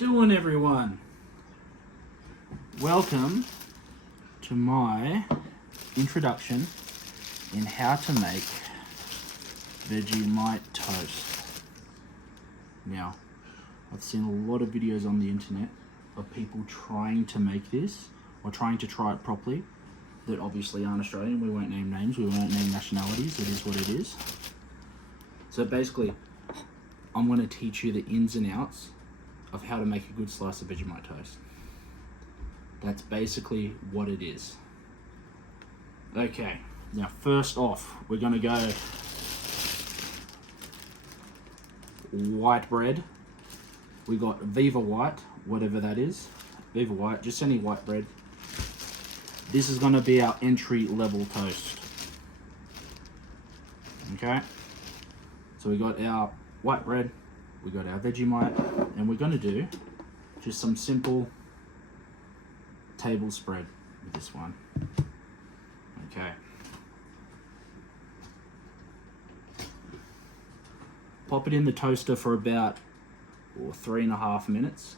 doing, everyone? Welcome to my introduction in how to make Vegemite Toast. Now, I've seen a lot of videos on the internet of people trying to make this or trying to try it properly that obviously aren't Australian. We won't name names, we won't name nationalities, it is what it is. So basically, I'm going to teach you the ins and outs of how to make a good slice of Vegemite toast. That's basically what it is. Okay, now first off, we're going to go white bread. We got Viva White, whatever that is. Viva White, just any white bread. This is going to be our entry level toast. Okay, so we got our white bread, we got our Vegemite, and we're going to do just some simple table spread with this one. Okay. Pop it in the toaster for about 3.5 minutes.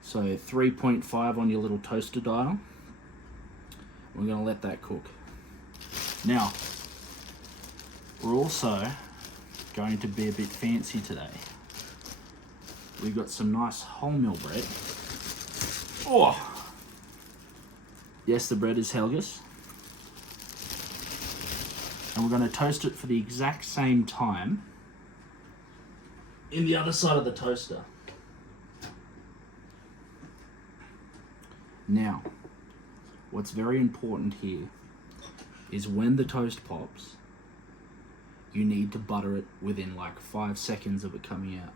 So 3.5 on your little toaster dial. We're going to let that cook. Now, we're also going to be a bit fancy today. We've got some nice wholemeal bread. Oh! Yes, the bread is Helgus. And we're going to toast it for the exact same time in the other side of the toaster. Now, what's very important here is when the toast pops, you need to butter it within like 5 seconds of it coming out.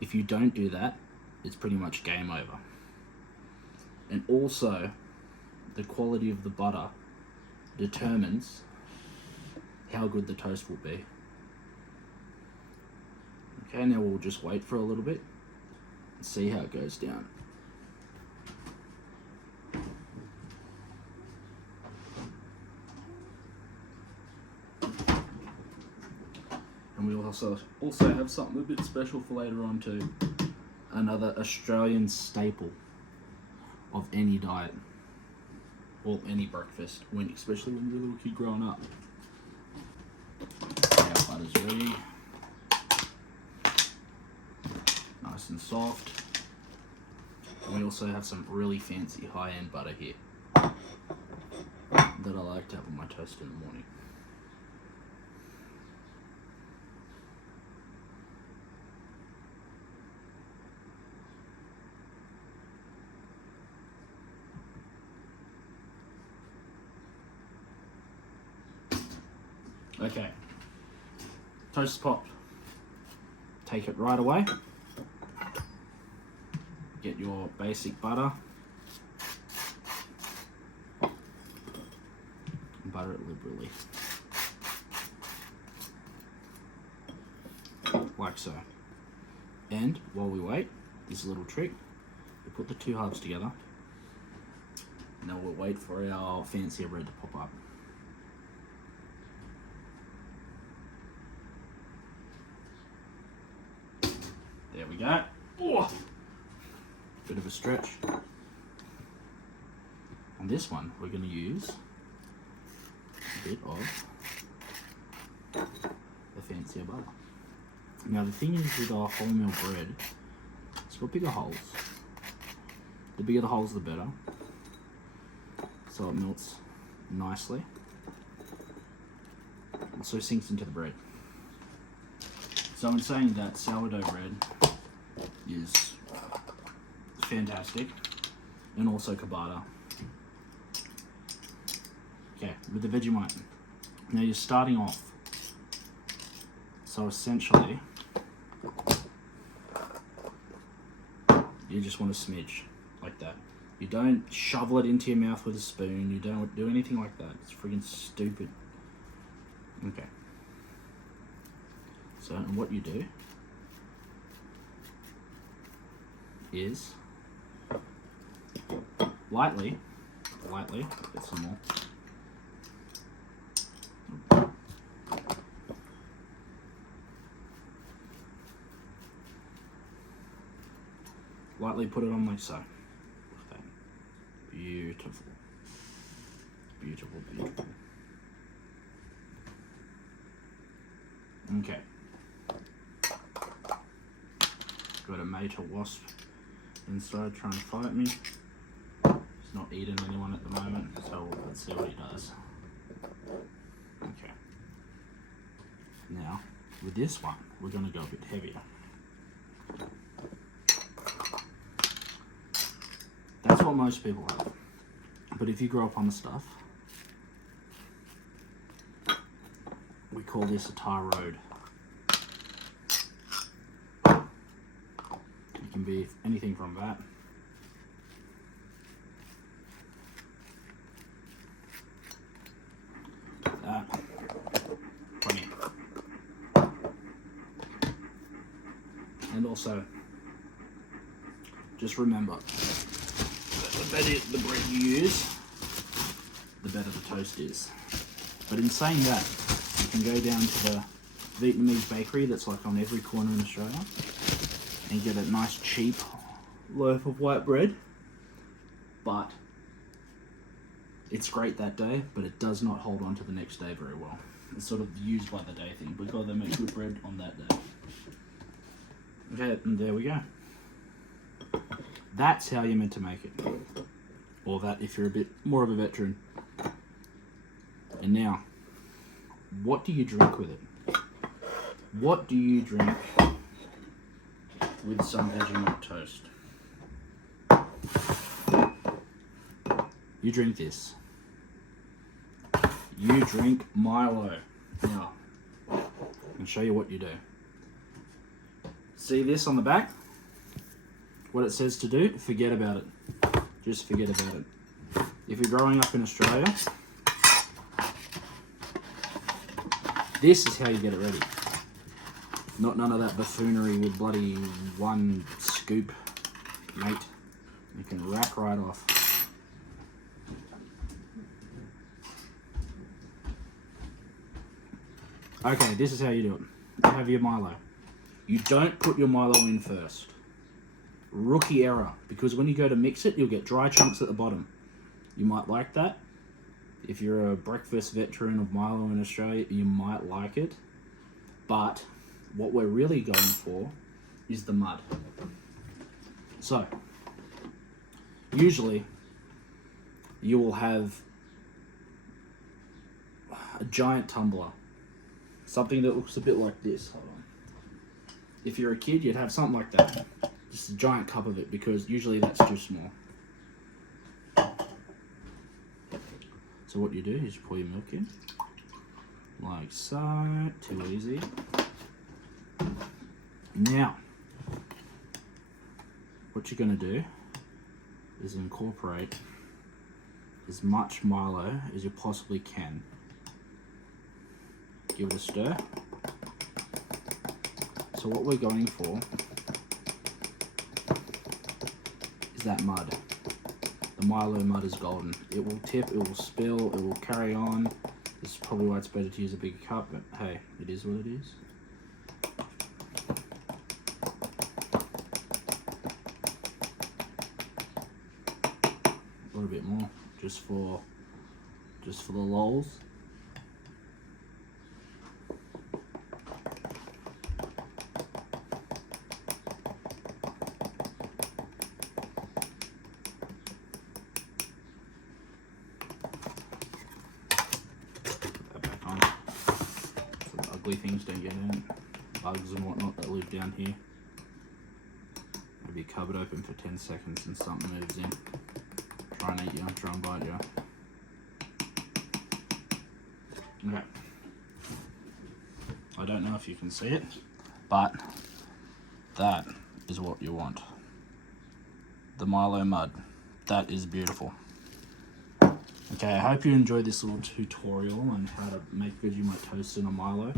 If you don't do that, it's pretty much game over. And also, the quality of the butter determines how good the toast will be. Okay, now we'll just wait for a little bit and see how it goes down. And we also have something a bit special for later on too. Another Australian staple of any diet or any breakfast, especially when you're a little kid growing up. Our butter's ready. Nice and soft. And we also have some really fancy high-end butter here that I like to have on my toast in the morning. Okay, toast is popped. Take it right away. Get your basic butter. And butter it liberally. Like so. And while we wait, this is a little trick. We put the two halves together. And then we'll wait for our fancier bread to pop up. There we go. Oh, bit of a stretch. On this one, we're going to use a bit of the fancier butter. Now the thing is with our wholemeal bread, it's got bigger holes. The bigger the holes, the better. So it melts nicely. Also sinks into the bread. So in saying that, sourdough bread is fantastic, and also ciabatta. Okay, with the Vegemite. Now you're starting off, so essentially you just want to smidge like that. You don't shovel it into your mouth with a spoon, you don't do anything like that. It's freaking stupid. Okay. So, and what you do is lightly, get some more. Lightly put it on like so. Look at that. Beautiful. Beautiful, beautiful. Okay. Got a mate, a wasp inside trying to fight me. He's not eating anyone at the moment, so let's see what he does. Okay. Now, with this one, we're going to go a bit heavier. That's what most people have. But if you grow up on the stuff, we call this a tar road. It can be anything from that. That. Plenty. And also, just remember, the better the bread you use, the better the toast is. But in saying that, you can go down to the Vietnamese bakery that's like on every corner in Australia and get a nice cheap loaf of white bread. But it's great that day, but it does not hold on to the next day very well. It's sort of used by the day thing. We've got to make good bread on that day. Okay, and there we go. That's how you're meant to make it. Or that if you're a bit more of a veteran. And now, what do you drink with it? What do you drink with some Vegemite toast? You drink this. You drink Milo. Now, I'll show you what you do. See this on the back? What it says to do? Forget about it. Just forget about it. If you're growing up in Australia, this is how you get it ready. Not none of that buffoonery with bloody one scoop, mate. You can rack right off. Okay, this is how you do it. You have your Milo. You don't put your Milo in first. Rookie error, because when you go to mix it, you'll get dry chunks at the bottom. You might like that. If you're a breakfast veteran of Milo in Australia, you might like it. But what we're really going for is the mud. So, usually, you will have a giant tumbler. Something that looks a bit like this. Hold on. If you're a kid, you'd have something like that. Just a giant cup of it, because usually that's too small. So what you do is you pour your milk in, like so. Too easy. Now, what you're going to do is incorporate as much Milo as you possibly can. Give it a stir. So what we're going for is that mud. The Milo mud is golden. It will tip, it will spill, it will carry on. This is probably why it's better to use a bigger cup, but hey, it is what it is. A little bit more, just for the lols. Ugly things don't get in, bugs and whatnot that live down here. Have your cupboard open for 10 seconds and something moves in. Try and eat you, try and bite you. Okay. I don't know if you can see it, but that is what you want. The Milo mud. That is beautiful. Okay, I hope you enjoyed this little tutorial on how to make Vegemite toast in a Milo.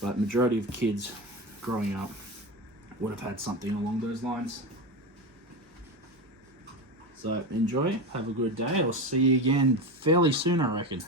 But majority of kids growing up would have had something along those lines. So enjoy, have a good day. I'll see you again fairly soon, I reckon.